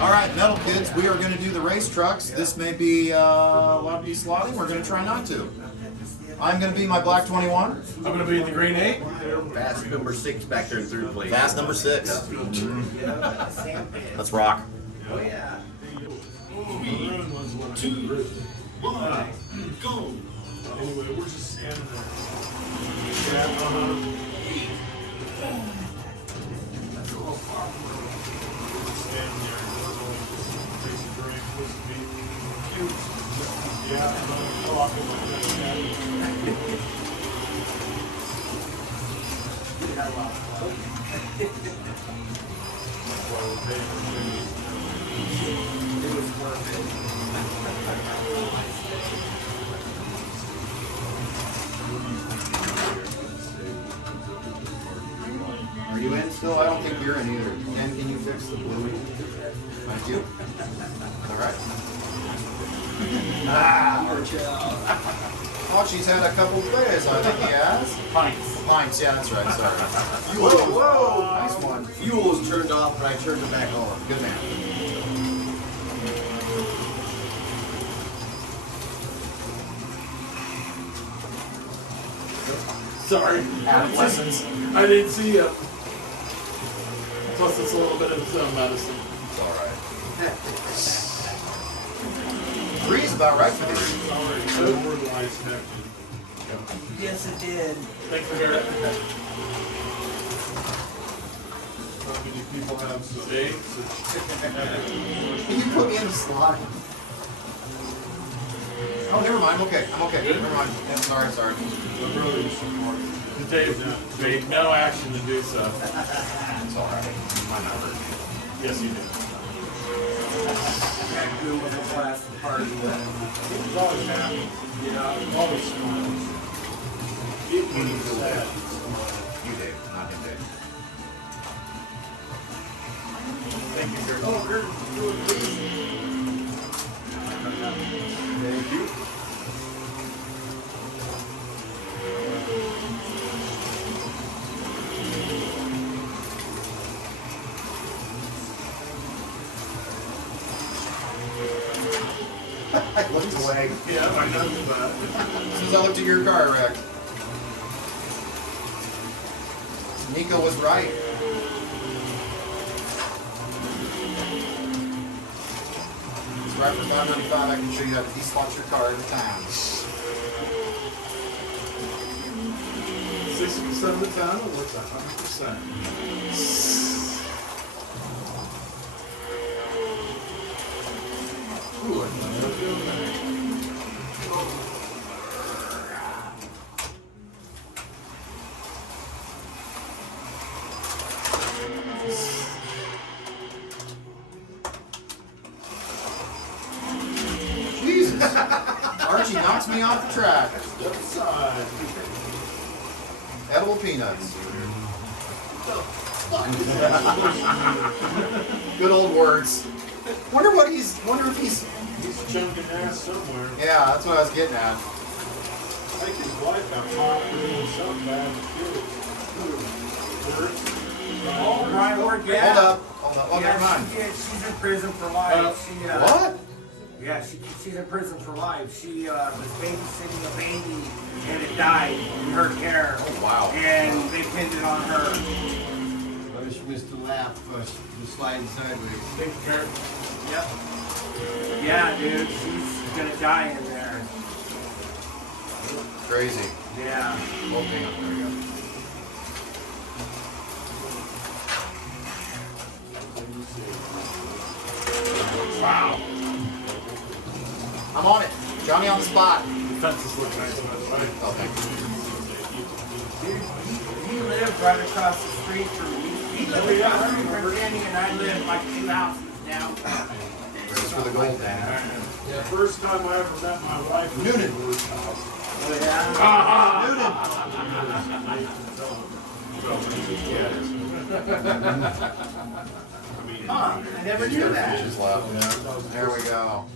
All right, Metal Kids, we are going to do the race trucks. This may be a lot of slotting. We're going to try not to. I'm going to be my black 21. I'm going to be the green 8. Fast number 6 back there in third place. Fast number 6. Let's rock. 3, 2, 1, go. Anyway, we're just standing there. Are you in still? I don't think you're in either. Ken, can you fix the blue? Thank you. All right. Oh, she's had a couple plays, I think he has. Pints, yeah, that's right, sorry. Whoa, nice one. Fuel was turned off, but I turned it back on. Good man. Sorry. Lessons. I didn't see you. Plus, it's a little bit of medicine. It's all right. 3 is about right for me. Yes, it did. Thanks for hearing. How many people have steaks? Can you put me in the slot? Oh, never mind. I'm okay. Never mind. Yeah, sorry. Dave made no action to do so. It's all right. I'm not hurt. Yes, you did. That goo was a blast party. He was always happy. Yeah, always smiles. When he was sad. You did, not him, Dave. Thank you, sir. Oh, you're doing please. Thank you. I looked away. Yeah, I know that. Since I looked at your car wreck. Nico was right. It's right for $5.95. I can show you how to de-slot your car every time. 60% of the time, it works 100%. Ooh, I feel that. Jesus! Archie knocks me off the track. Step aside. Edible peanuts. Good old words. Wonder if he's. He's chunking ass somewhere. Yeah, that's what I was getting at. I think his wife got popped for doing something bad to Oh, right, we're good. Hold up. Oh, never mind. She's in prison for life. What? Yeah, she's in prison for life. She was babysitting a baby and it died in her care. Oh, wow. And they pinned it on her. I just missed the lap, was sliding sideways. Take care. Yep. Yeah, dude, she's gonna die in there. Crazy. Yeah. Oh, damn. There we go. Wow. I'm on it. Johnny on the spot. The fences look nice. Oh, thank you. He lived right across the street from me. He lived across the street from Jenny and I lived like 2 houses down. Race for the gold, man. Yeah, first time I ever met my wife was Noonan. at Bruce's house. Huh, I never knew that. Just left. There we go.